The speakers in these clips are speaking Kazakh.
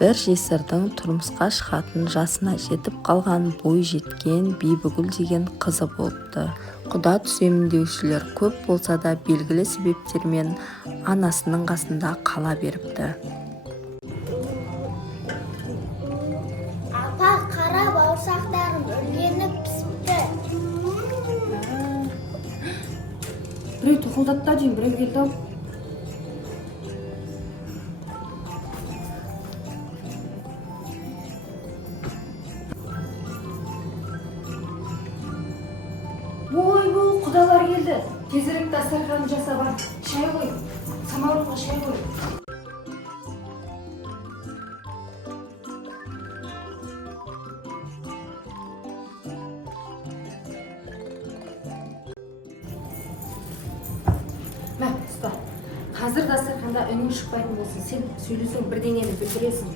бір жесірдің тұрмысқа шығатын жасына жетіп қалған бой жеткен Бибігүл деген қызы болыпты. Құда түсемін деушілер көп болса да белгілі себептермен анасының қасында қала беріпті. Апа, қара бауырсақтарым үрленіп пісіпті. Біреу тұқылдатта дейін, біреу келді-ау. Ой, құдалар келді. Тезірек дастарханын жаса бар. Шай қой. Самаурынға шай қой. Мә, ұста. Қазір дастарханда үнің шықпайтын болсын. Сен сөйлесең бірдеңені білдіресің.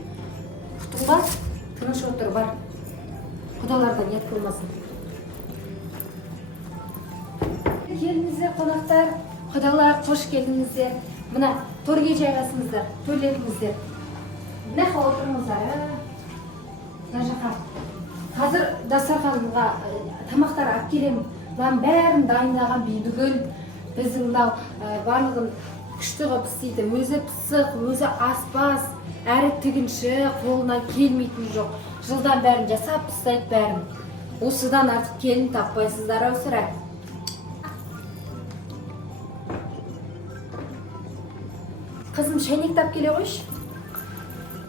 Құтыңға тыныш отыр бар. Құдалардан ет болмасын. Келіңіздер, қонақтар, құдалар, қош келдіңіздер. Мына торге жайғасыңыздар, төрлеріңіздер. Нәқа отырыңыздар. Мына жаққа. Қазір дастарханға тамақтар алып келемін. Мынаның бәрін дайындаған Бибігүл. Біздің мынау барлығын күшті қылып істейді. Өзі пысық, өзі аспаз, әрі тігінші, қолынан келмейтін жоқ. Жылдан бәрін жасап тастайды бәрін. Осыдан артық келін таппайсыздар-ау сірә. Қызым, шайнек тап келе қойшы.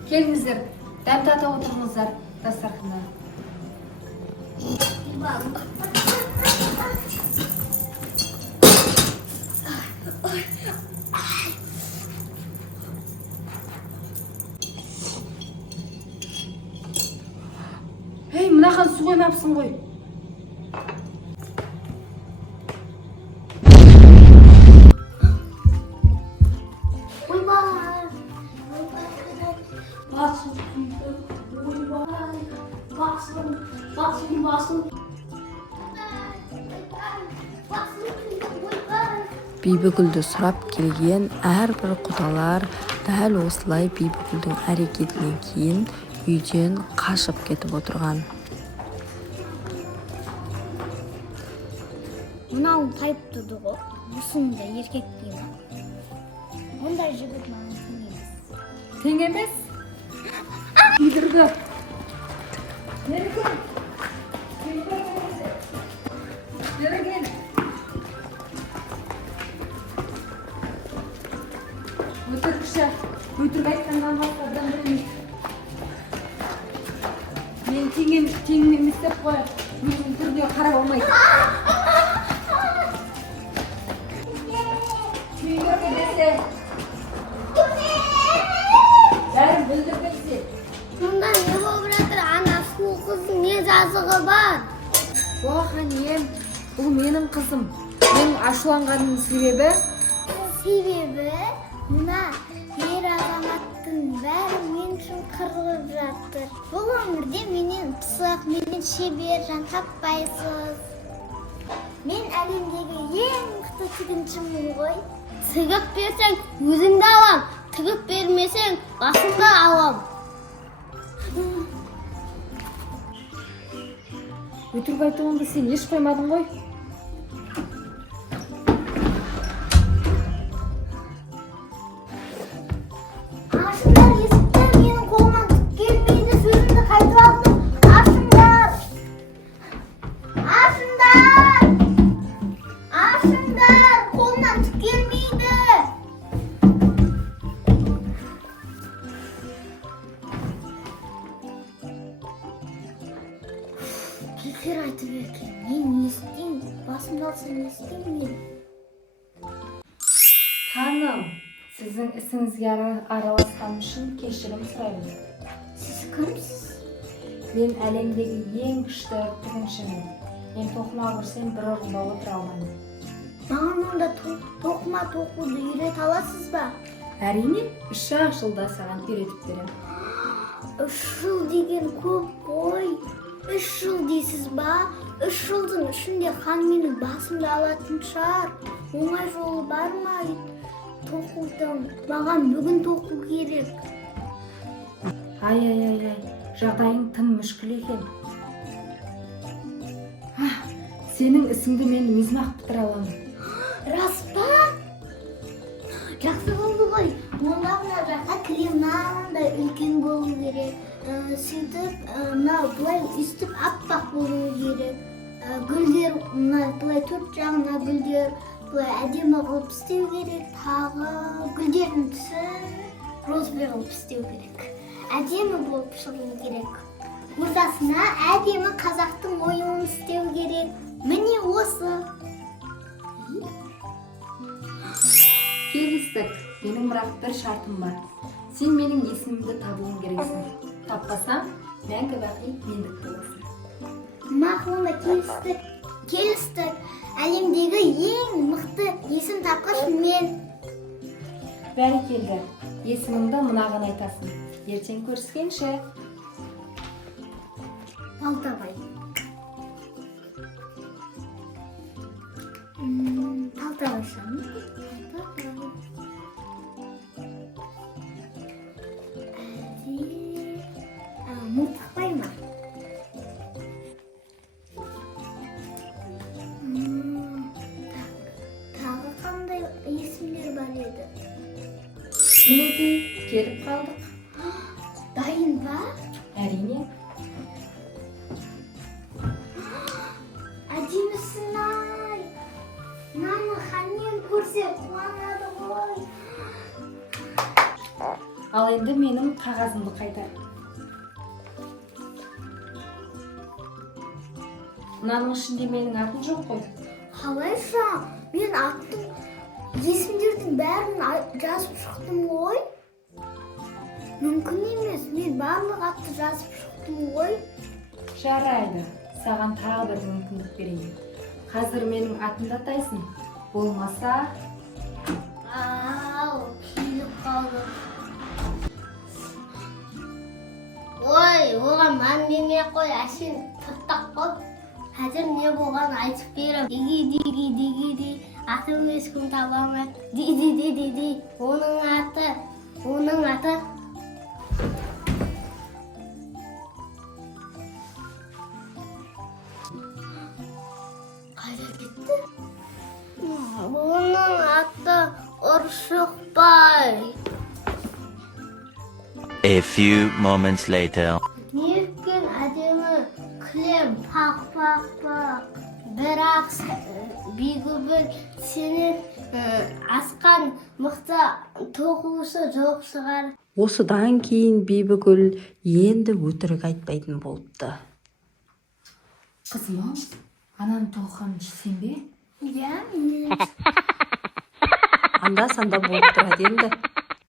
Келіңіздер, дәм тата отырыңыздар дастарханда. Ей, мынаған су қоймапсың ғой. Бибігүлді сұрап келген әрбір құдалар дәл осылай Бибігүлдің әрекетінен кейін үйден қашып кетіп отырған. Мынауын тайып тұрды ғой, мұсында еркек деймін. Ондай жігіт маған тең емес. Тең емес? Күйдіргі. Берген. Берген. Өтірікші. Өтірік айтқаннан басқадан білмейді. Мен тең емес деп қой. Өзінің түріне қарап алмайды. Күйдіргі десе. Бәрін бүлдіргенсе. Сонда не болып жатыр? Ана сұлу қыздың не жазығы бар? Анем, бұл менің қызым. Менің ашуланғанның себебі? Мына ер азаматтың бәрі мен үшін қырылып жатыр. Бұл өмірде менен пысық, менен шебер жан таппайсыз. Мен әлемдегі ең мықты тігіншімін ғой. Тігіп берсең өзіңді алам, тігіп бермесең басыңды алам. Өтірік айтуыңды сен еш қоймадың ғой. Ашыңдар, есікті менің қолымнан түк келмейді, сөзімді қайтып алдым. Ашыңдар! Ашыңдар! Ашыңдар! Қолымнан түк келмейді. Бекер айтып екен. Мен не істеймін? Басымды алса не істеймін мен? Ханым, сіздің ісіңізге араласқаным үшін кешірім сұраймын. Сіз кімсіз? Мен әлемдегі ең күшті тігіншімін. Мен тоқыма көрсем бір орында отыра алмаймын. Маған онда тоқыма тоқуды үйрете аласыз ба? Әрине, 3 жылда саған үйретіп беремін. 3 жыл деген көп қой. 3 жыл дейсіз ба? 3 жылдың ішінде хан менің басымды алатын шығар. Оңай жолы бар ма? Тоқудым. Маған бүгін тоқу керек. Ай, жағдайың тым мүшкіл екен. Сенің ісіңді мен өзім-ақ бітіре аламын. Рас па? Жақсы болды ғой. Онда мына жаққа кілем мынандай үлкен болу керек. Сөйтіп, мына былай үстіп аппақ болу керек. Гүлдер, мына былай төрт жағына гүлдер, былай әдемі қылып істеу керек. Тағы гүлдердің түсін розбер қылып істеу керек. Әдемі болып шығу керек. Ортасына әдемі қазақтың оюын істеу керек. Міне осы. Келістік. Менің бірақ бір шартым бар. Сен менің есімімді табуың керексің. Таппасам, мәңгі бақи мендік боласың. Мақұлында келістік. Әлемдегі ең мықты есім тапқыш мен. Бәрекелді. Есіміңді мынаған айтасың. Ертең көріскенше. Балтабай. Балтабайшам. Мылтықбай ма? Тағы қандай есімдер бар еді? Мінекей, келіп қалдық. Дайын ба? Әрине. Әдемісін-ай! Мынаны ханнен көрсе қуанады ғой. Ал енді менің қағазымды қайтар. Мынаның ішінде менің атым жоқ қой. Қалайша? Мен аттың есімдердің бәрін жазып шықтым ғой. Мүмкін емес, мен барлық атты жазып шықтым ғой. Жарайды. Саған тағы бір мүмкіндік берейін. Қазір менің атымды атайсың. Болмаса, Келіп қалды. Ой, оған мән демей қой, әшейін тырттақ қой. Қазір не болған айтып берем. Диги, атым ешкім таба алмайды. Ди. Оның аты. Қайда кетті? Оның аты Ұршықбай. A few moments later. Неткен әдемі кілем пақ. Бірақ Бибігүл сенен асқан мықты тоқушы жоқ шығар. Осыдан кейін Бибігүл енді өтірік айтпайтын болыпты. қызым-ау, ананы тоқығанын жесем бе? Иә, мен Анда-санда болып тұрады енді.